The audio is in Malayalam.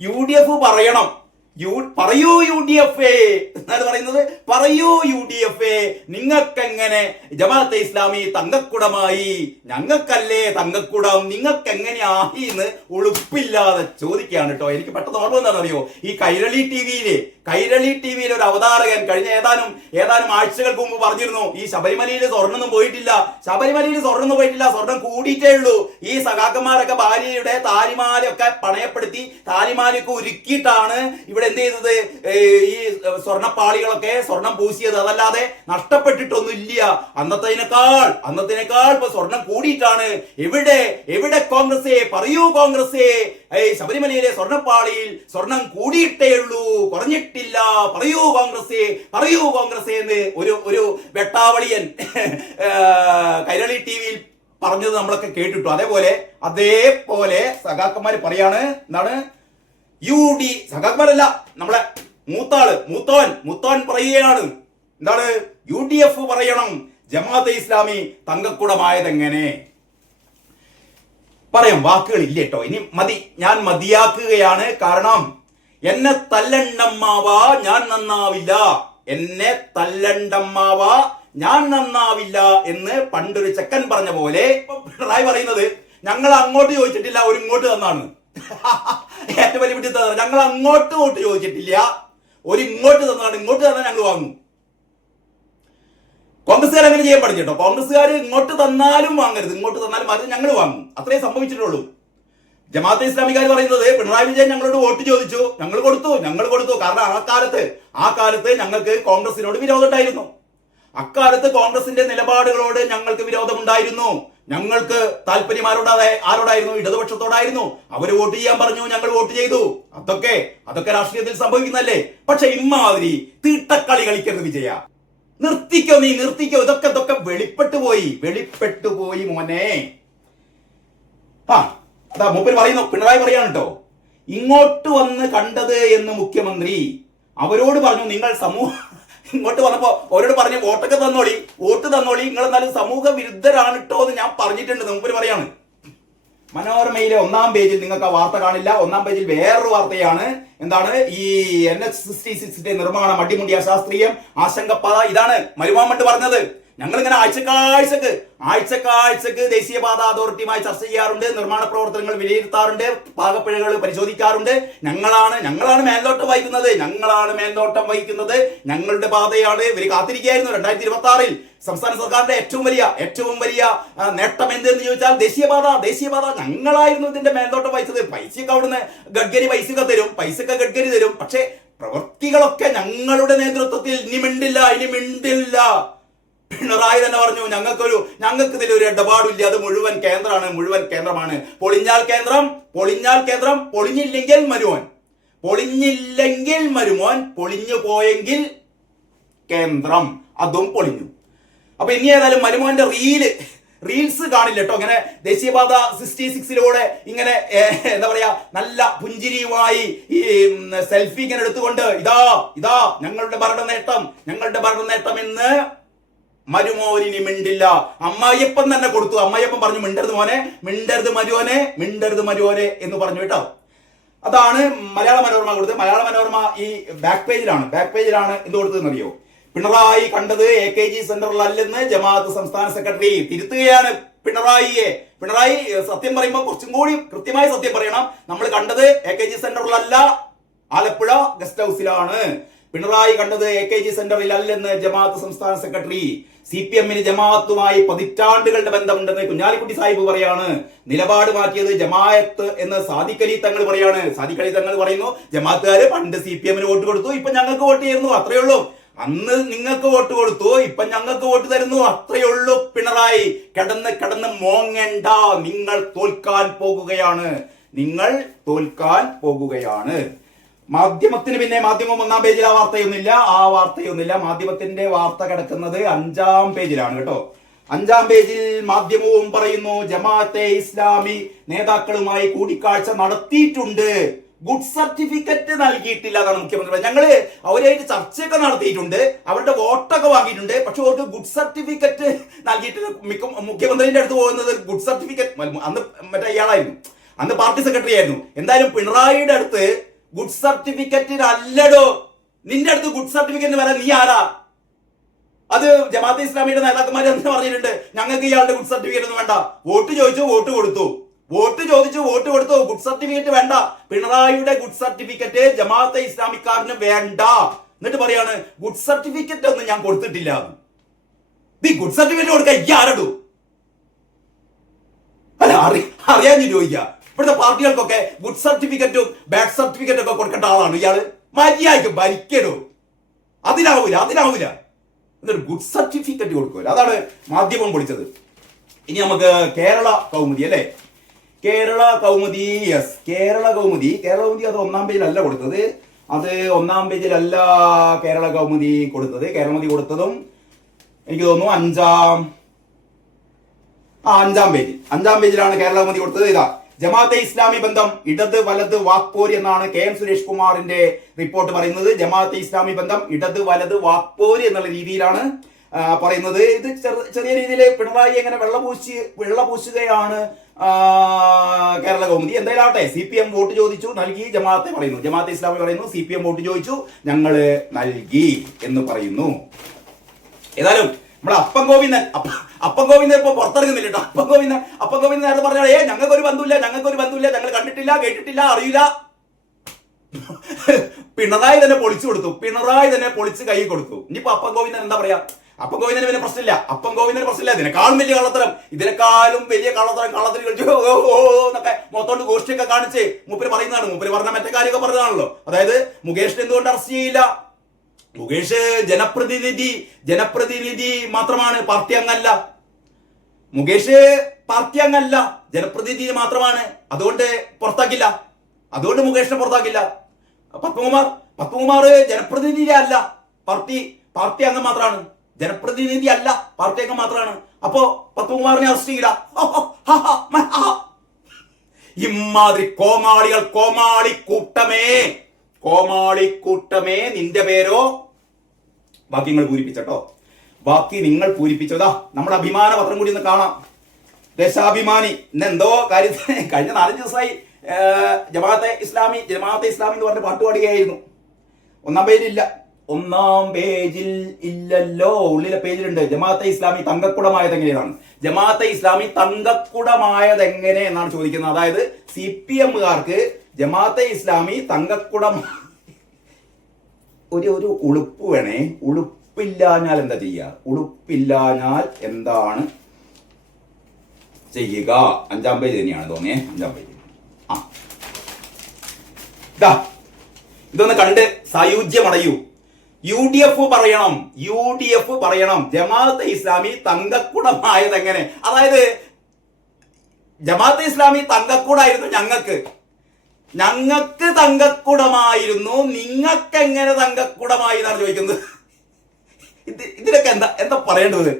UDF പറയണം. പറയൂ UDF എന്നാണ് പറയുന്നത്. പറയൂ UDF, നിങ്ങൾക്കെങ്ങനെ ജമാഅത്തെ ഇസ്ലാമി തങ്കക്കുടമായി? ഞങ്ങൾക്കല്ലേ തങ്കക്കുടം, നിങ്ങൾക്ക് എങ്ങനെ ആയി എന്ന് ഉളുപ്പില്ലാതെ ചോദിക്കുകയാണ് കേട്ടോ. എനിക്ക് പെട്ടെന്ന് ഓർമ്മ എന്താണെന്ന് അറിയോ, ഈ കൈരളി ടിവിയിൽ ഒരു അവതാരകൻ കഴിഞ്ഞ ഏതാനും ആഴ്ചകൾക്ക് മുമ്പ് പറഞ്ഞിരുന്നു, ഈ ശബരിമലയിൽ സ്വർണ്ണൊന്നും പോയിട്ടില്ല, സ്വർണ്ണം കൂടിയിട്ടേ ഉള്ളൂ. ഈ സഖാക്കന്മാരൊക്കെ ഭാര്യയുടെ താലിമാലയൊക്കെ പണയപ്പെടുത്തി താലിമാലയൊക്കെ ഉരുക്കിയിട്ടാണ് ഇവിടെ എന്ത് ചെയ്തത്, ഈ സ്വർണ്ണപ്പാളികളൊക്കെ സ്വർണം പൂശിയത്, അതല്ലാതെ നഷ്ടപ്പെട്ടിട്ടൊന്നുമില്ല. അന്നത്തേനേക്കാൾ ഇപ്പൊ സ്വർണം കൂടിയിട്ടാണ്. എവിടെ കോൺഗ്രസേ? പറയൂ കോൺഗ്രസേ, ശബരിമലയിലെ സ്വർണ്ണപ്പാളിയിൽ സ്വർണം കൂടിയിട്ടേ ഉള്ളൂ, കുറഞ്ഞിട്ടില്ല. പറയൂ കോൺഗ്രസേ എന്ന് ഒരു വെട്ടാവളിയൻ കൈരളി ടിവിയിൽ പറഞ്ഞത് നമ്മളൊക്കെ കേട്ടിട്ടു. അതേപോലെ സഖാക്കന്മാര് പറയാണ്, എന്താണ്, സഖാക്കന്മാരല്ല, നമ്മളെ മൂത്തോൻ പറയുകയാണ്, എന്താണ്, UDF പറയണം ജമാഅത്തെ ഇസ്ലാമി തങ്കക്കുടമായതെങ്ങനെ. പറയാം, വാക്കുകളില്ല കേട്ടോ. ഇനി മതി, ഞാൻ മതിയാക്കുകയാണ്. കാരണം എന്നെ തല്ലണ്ടമ്മാവ ഞാൻ നന്നാവില്ല, എന്ന് പണ്ടൊരു ചെക്കൻ പറഞ്ഞ പോലെ പിണറായി പറയുന്നത്, ഞങ്ങൾ അങ്ങോട്ട് ചോദിച്ചിട്ടില്ല, ഒരു ഇങ്ങോട്ട് തന്നാണ്. ഏറ്റവും വലിയ വിട്ട് ഞങ്ങൾ അങ്ങോട്ട് ചോദിച്ചിട്ടില്ല, ഒരു ഇങ്ങോട്ട് തന്നാണ്. ഇങ്ങോട്ട് തന്നാൽ ഞങ്ങൾ വാങ്ങും. കോൺഗ്രസ്സുകാർ അങ്ങനെ ചെയ്യാൻ പഠിച്ചു കേട്ടോ. കോൺഗ്രസ്സുകാർ ഇങ്ങോട്ട് തന്നാലും വാങ്ങരുത്, ഇങ്ങോട്ട് തന്നാലും അത് ഞങ്ങൾ വാങ്ങും. അത്രേ സംഭവിച്ചിട്ടുള്ളൂ. ജമാഅത്തെ ഇസ്ലാമിക്കാർ പറയുന്നത്, പിണറായി വിജയൻ ഞങ്ങളോട് വോട്ട് ചോദിച്ചു, ഞങ്ങൾ കൊടുത്തു. കാരണം ആ കാലത്ത് ഞങ്ങൾക്ക് കോൺഗ്രസിനോട് വിരോധം ഉണ്ടായിരുന്നു. അക്കാലത്ത് കോൺഗ്രസിന്റെ നിലപാടുകളോട് ഞങ്ങൾക്ക് വിരോധമുണ്ടായിരുന്നു. ഞങ്ങൾക്ക് താല്പര്യം ആരോടായിരുന്നു? ഇടതുപക്ഷത്തോടായിരുന്നു. അവര് വോട്ട് ചെയ്യാൻ പറഞ്ഞു, ഞങ്ങൾ വോട്ട് ചെയ്തു. അതൊക്കെ രാഷ്ട്രീയത്തിൽ സംഭവിക്കുന്നല്ലേ. പക്ഷെ ഇമ്മാതിരി തീട്ടക്കളി കളിക്കരുത് വിജയ. നിർത്തിക്കോ. ഇതൊക്കെ വെളിപ്പെട്ടു പോയി മോനെ. അതാ മൂപ്പര് പറയുന്നു, പിണറായി പറയാണ് കേട്ടോ, ഇങ്ങോട്ട് വന്ന് കണ്ടത് എന്ന് മുഖ്യമന്ത്രി അവരോട് പറഞ്ഞു, നിങ്ങൾ ഇങ്ങോട്ട് വന്നപ്പോ അവരോട് പറഞ്ഞു, വോട്ട് തന്നോളി, നിങ്ങൾ എന്നാലും സമൂഹ വിരുദ്ധരാണ് കേട്ടോ എന്ന് ഞാൻ പറഞ്ഞിട്ടുണ്ട്. മൂപ്പര് പറയാണ്. മനോരമയിലെ 1-ാം പേജിൽ നിങ്ങൾക്ക് ആ വാർത്ത കാണില്ല. 1-ാം പേജിൽ വേറൊരു വാർത്തയാണ്. എന്താണ്, ഈ NH-66 നിർമ്മാണം അടിമുടി അശാസ്ത്രീയം, ആശങ്കപ്പാത. ഇതാണ് മരുമാമണ്ട് പറഞ്ഞത്. ഞങ്ങളിങ്ങനെ ആഴ്ചക്കാഴ്ചക്ക് ദേശീയപാത അതോറിറ്റിയുമായി ചർച്ച ചെയ്യാറുണ്ട്, നിർമ്മാണ പ്രവർത്തനങ്ങൾ വിലയിരുത്താറുണ്ട്, പാകപ്പിഴകൾ പരിശോധിക്കാറുണ്ട്. ഞങ്ങളാണ് മേൽനോട്ടം വഹിക്കുന്നത്, ഞങ്ങളുടെ പാതയാണ്. ഇവർ കാത്തിരിക്കുകയായിരുന്നു. 2026 സംസ്ഥാന സർക്കാരിന്റെ ഏറ്റവും വലിയ നേട്ടം എന്തെന്ന് ചോദിച്ചാൽ ദേശീയപാത ഞങ്ങളായിരുന്നു ഇതിന്റെ മേൽനോട്ടം വഹിച്ചത്. പൈസയൊക്കെ അവിടുന്ന് പൈസയൊക്കെ ഗഡ്കരി തരും. പക്ഷെ പ്രവൃത്തികളൊക്കെ ഞങ്ങളുടെ നേതൃത്വത്തിൽ. ഇനി മിണ്ടില്ല. പിണറായി തന്നെ പറഞ്ഞു, ഞങ്ങൾക്ക് ഇതിലൊരു ഇടപാടില്ല, അത് മുഴുവൻ കേന്ദ്രമാണ്. പൊളിഞ്ഞാൽ കേന്ദ്രം, പൊളിഞ്ഞില്ലെങ്കിൽ മരുമോൻ, പൊളിഞ്ഞു പോയെങ്കിൽ കേന്ദ്രം, അതും പൊളിഞ്ഞു. അപ്പൊ ഇനി ഏതായാലും മരുമോന്റെ റീൽസ് കാണില്ല കേട്ടോ. ഇങ്ങനെ ദേശീയപാത 66 ഇങ്ങനെ എന്താ പറയാ, നല്ല പുഞ്ചിരിയുമായി ഈ സെൽഫി ഇങ്ങനെ എടുത്തുകൊണ്ട് ഇതാ ഞങ്ങളുടെ ഭരണനേട്ടം എന്ന് മരുമോനിനി മിണ്ടില്ല. അമ്മായിയപ്പൻ തന്നെ കൊടുത്തു. അമ്മായിയപ്പൻ പറഞ്ഞു, മിണ്ടരുത് മരുവനെ എന്ന് പറഞ്ഞു കേട്ടോ. അതാണ് മലയാള മനോരമ കൊടുത്തത്. മലയാള മനോരമ ഈ ബാക്ക് പേജിലാണ് എന്ത് കൊടുത്തതെന്ന് അറിയോ? പിണറായി കണ്ടത് AKG സെന്ററിൽ അല്ലെന്ന് ജമാഅത്ത് സംസ്ഥാന സെക്രട്ടറി തിരുത്തുകയാണ് പിണറായി സത്യം പറയുമ്പോൾ കുറച്ചും കൂടി കൃത്യമായി സത്യം പറയണം. നമ്മൾ കണ്ടത് AKG സെന്ററിലല്ല, ആലപ്പുഴ ഗസ്റ്റ് ഹൗസിലാണ്. പിണറായി കണ്ടത് AKG സെന്ററിൽ അല്ലെന്ന് ജമാഅത്ത് സംസ്ഥാന സെക്രട്ടറി. CPM-ന് ജമാഅത്തുമായി പതിറ്റാണ്ടുകളുടെ ബന്ധമുണ്ടെന്ന് കുഞ്ഞാലിക്കുട്ടി സാഹിബ് പറയാണ്. നിലപാട് മാറ്റിയത് ജമാഅത്ത് എന്ന് സാദിഖ് അലി തങ്ങൾ പറയാണ്. സാദിഖ് അലി തങ്ങൾ പറയുന്നു, ജമാഅത്തുകാര് പണ്ട് CPM-ന് വോട്ട് കൊടുത്തു, ഇപ്പൊ ഞങ്ങൾക്ക് വോട്ട് ചെയ്യുന്നു, അത്രയേ ഉള്ളൂ. അന്ന് നിങ്ങൾക്ക് വോട്ട് കൊടുത്തു, ഇപ്പൊ ഞങ്ങൾക്ക് വോട്ട് തരുന്നു, അത്രയേ ഉള്ളൂ. പിണറായി കിടന്ന് മോങ്ങണ്ട, നിങ്ങൾ തോൽക്കാൻ പോകുകയാണ്. മാധ്യമത്തിന് പിന്നെ മാധ്യമം 1-ാം പേജിൽ ആ വാർത്തയൊന്നുമില്ല. മാധ്യമത്തിന്റെ വാർത്ത കിടക്കുന്നത് 5-ാം പേജിലാണ് കേട്ടോ. 5-ാം പേജിൽ മാധ്യമവും പറയുന്നു, ജമാഅത്തെ ഇസ്ലാമി നേതാക്കളുമായി കൂടിക്കാഴ്ച നടത്തിയിട്ടുണ്ട്, ഗുഡ് സർട്ടിഫിക്കറ്റ് നൽകിയിട്ടില്ല എന്നാണ് മുഖ്യമന്ത്രി. ഞങ്ങള് അവരായിട്ട് ചർച്ചയൊക്കെ നടത്തിയിട്ടുണ്ട്, അവരുടെ വോട്ടൊക്കെ വാങ്ങിയിട്ടുണ്ട്, പക്ഷെ അവർക്ക് ഗുഡ് സർട്ടിഫിക്കറ്റ് നൽകിയിട്ടില്ല. മുഖ്യമന്ത്രിന്റെ അടുത്ത് പോകുന്നത് ഗുഡ് സർട്ടിഫിക്കറ്റ് അന്ന് മറ്റേ ഇയാളായിരുന്നു, അന്ന് പാർട്ടി സെക്രട്ടറി ആയിരുന്നു. എന്തായാലും പിണറായിയുടെ അടുത്ത് ഗുഡ് സർട്ടിഫിക്കറ്റ് അല്ലടോ. നിന്റെ അടുത്ത് ഗുഡ് സർട്ടിഫിക്കറ്റ് വരാൻ നീ ആരാ? അത് ജമാഅത്തെ ഇസ്ലാമിയുടെ നേതാക്കന്മാർ എന്ന് പറഞ്ഞിട്ടുണ്ട്, ഞങ്ങൾക്ക് ഇയാളുടെ ഗുഡ് സർട്ടിഫിക്കറ്റ് ഒന്നും വേണ്ട. വോട്ട് ചോദിച്ചു, വോട്ട് കൊടുത്തു. വോട്ട് ചോദിച്ചു, വോട്ട് കൊടുത്തു. ഗുഡ് സർട്ടിഫിക്കറ്റ് വേണ്ട. പിണറായിയുടെ ഗുഡ് സർട്ടിഫിക്കറ്റ് ജമാഅത്തെ ഇസ്ലാമിക്കാരന് വേണ്ട. എന്നിട്ട് പറയാണ് ഗുഡ് സർട്ടിഫിക്കറ്റ് ഒന്നും ഞാൻ കൊടുത്തിട്ടില്ല. ഈ ഗുഡ് സർട്ടിഫിക്കറ്റ് കൊടുക്കാൻ ഈ ആരടൂ? അല്ല, അറിയാൻ ചോദിക്കുക. ഇവിടുത്തെ പാർട്ടികൾക്കൊക്കെ ഗുഡ് സർട്ടിഫിക്കറ്റും ബാഡ് സർട്ടിഫിക്കറ്റും ഒക്കെ കൊടുക്കേണ്ട ആളാണ് ഇയാള്. മര്യാദയ്ക്ക് ഭരിക്കണോ? അതിനാവൂല. എന്നിട്ട് ഗുഡ് സർട്ടിഫിക്കറ്റ് കൊടുക്കൂല. അതാണ് മാധ്യമം പൊളിച്ചത്. ഇനി നമുക്ക് കേരള കൗമുദി അല്ലേ? കേരള കൗമുദി, യെസ്, കേരള കൗമുദി അത് ഒന്നാം പേജിലല്ല കൊടുത്തത്. അത് ഒന്നാം പേജിലല്ല കേരള കൗമുദി കൊടുത്തത്. കേരളമുദി കൊടുത്തതും എനിക്ക് തോന്നുന്നു അഞ്ചാം പേജിലാണ് കേരള കൗമുദി കൊടുത്തത്. ഇതാ, ജമാഅത്തെ ഇസ്ലാമി ബന്ധം ഇടത് വലത് വാക്പോര് എന്നാണ് KM സുരേഷ് കുമാറിന്റെ റിപ്പോർട്ട് പറയുന്നത്. ജമാഅത്തെ ഇസ്ലാമി ബന്ധം ഇടത് വലത് വാക്പോര് എന്നുള്ള രീതിയിലാണ് പറയുന്നത്. ഇത് ചെറിയ രീതിയിൽ പിണറായി എങ്ങനെ വെള്ളപൂശുകയാണ് കേരള കൗമുദി. എന്തായാലും CPM വോട്ട് ചോദിച്ചു, നൽകി. ജമാഅത്തെ ഇസ്ലാമി പറയുന്നു CPM വോട്ട് ചോദിച്ചു, ഞങ്ങള് നൽകി എന്ന് പറയുന്നു. ഏതായാലും നമ്മുടെ അപ്പം ഗോവിന്ദൻ ഇപ്പൊ പുറത്തിറങ്ങുന്നില്ല കേട്ടോ. അപ്പം ഗോവിന്ദൻ നേരത്തെ പറഞ്ഞാൽ ഞങ്ങൾക്കൊരു ബന്ധമില്ല, ഞങ്ങൾ കണ്ടിട്ടില്ല, കേട്ടിട്ടില്ല, അറിയില്ല. പിണറായി തന്നെ പൊളിച്ചു കൊടുത്തു. പൊളിച്ച് കൈ കൊടുത്തു. ഇനിയിപ്പോ അപ്പം ഗോവിന്ദൻ എന്താ പറയാ? അപ്പം ഗോവിന്ദന് പിന്നെ പ്രശ്നമില്ല. ഇതിനേക്കാളും വലിയ കള്ളത്തരം, കള്ളത്തിൽ കളിച്ചു എന്നൊക്കെ മൊത്തോണ്ട് ഗോഷ്ഠിയൊക്കെ കാണിച്ച് മൂപ്പര് പറയുന്നതാണ്. മൂപ്പര് പറഞ്ഞ മറ്റേ കാര്യമൊക്കെ പറഞ്ഞതാണല്ലോ. അതായത് മുകേഷിനെ എന്തുകൊണ്ട് അറസ്റ്റ് ചെയ്യില്ല? മുകേഷ് ജനപ്രതിനിധി മാത്രമാണ്, പാർട്ടി അംഗമല്ല. മുകേഷ് പാർട്ടി അംഗമല്ല, ജനപ്രതിനിധി മാത്രമാണ്. അതുകൊണ്ട് പുറത്താക്കില്ല. അതുകൊണ്ട് മുകേഷിനെ പുറത്താക്കില്ല. പത്മകുമാർ ജനപ്രതിനിധി അല്ല, പാർട്ടി അംഗം മാത്രമാണ്. ജനപ്രതിനിധി അല്ല, പാർട്ടി അംഗം മാത്രമാണ്. അപ്പോ പത്മകുമാറിനെ അറസ്റ്റ് ചെയ്യില്ല. ഇമാതിരി കോമാളിക്കൂട്ടമേ നിന്റെ പേരോ? ബാക്കി നിങ്ങൾ പൂരിപ്പിച്ചതാ. നമ്മുടെ അഭിമാന പത്രം കൂടി ഒന്ന് കാണാം. ദേശാഭിമാനി ഇന്ന് എന്തോ കാര്യത്തിന് കഴിഞ്ഞ 4 ദിവസമായി ജമാഅത്തെ ഇസ്ലാമി എന്ന് പറഞ്ഞ പാട്ട് പാടുകയായിരുന്നു. ഒന്നാം പേജിൽ ഇല്ലല്ലോ, ഉള്ളിലെ പേജിലുണ്ട്. ജമാഅത്തെ ഇസ്ലാമി തങ്കക്കുടമായത് എങ്ങനെയാണ്? ജമാഅത്തെ ഇസ്ലാമി തങ്കക്കുടമായത് എങ്ങനെ എന്നാണ് ചോദിക്കുന്നത്. അതായത് CPMകാർക്ക് ജമാഅത്തെ ഇസ്ലാമി തങ്കക്കുടം. ഒരു ഉളുപ്പ് വേണേ. ഉളുപ്പില്ലാഞ്ഞാൽ എന്താ ചെയ്യുക? 5-ാം പേജ് തന്നെയാണ് തോന്നിയേ. 5-ാം പേജ്. ഇതൊന്ന് കണ്ട് സായുജ്യമടയൂ. UDF പറയണം ജമാഅത്തെ ഇസ്ലാമി തങ്കക്കുടമായത് എങ്ങനെ? അതായത് ജമാഅത്തെ ഇസ്ലാമി തങ്കക്കുടായിരുന്നു ഞങ്ങൾക്ക് തങ്കക്കുടമായിരുന്നു, നിങ്ങൾക്ക് എങ്ങനെ തങ്കക്കുടമായി എന്നാണ് ചോദിക്കുന്നത്. ഇതിലൊക്കെ എന്താ പറയേണ്ടത്?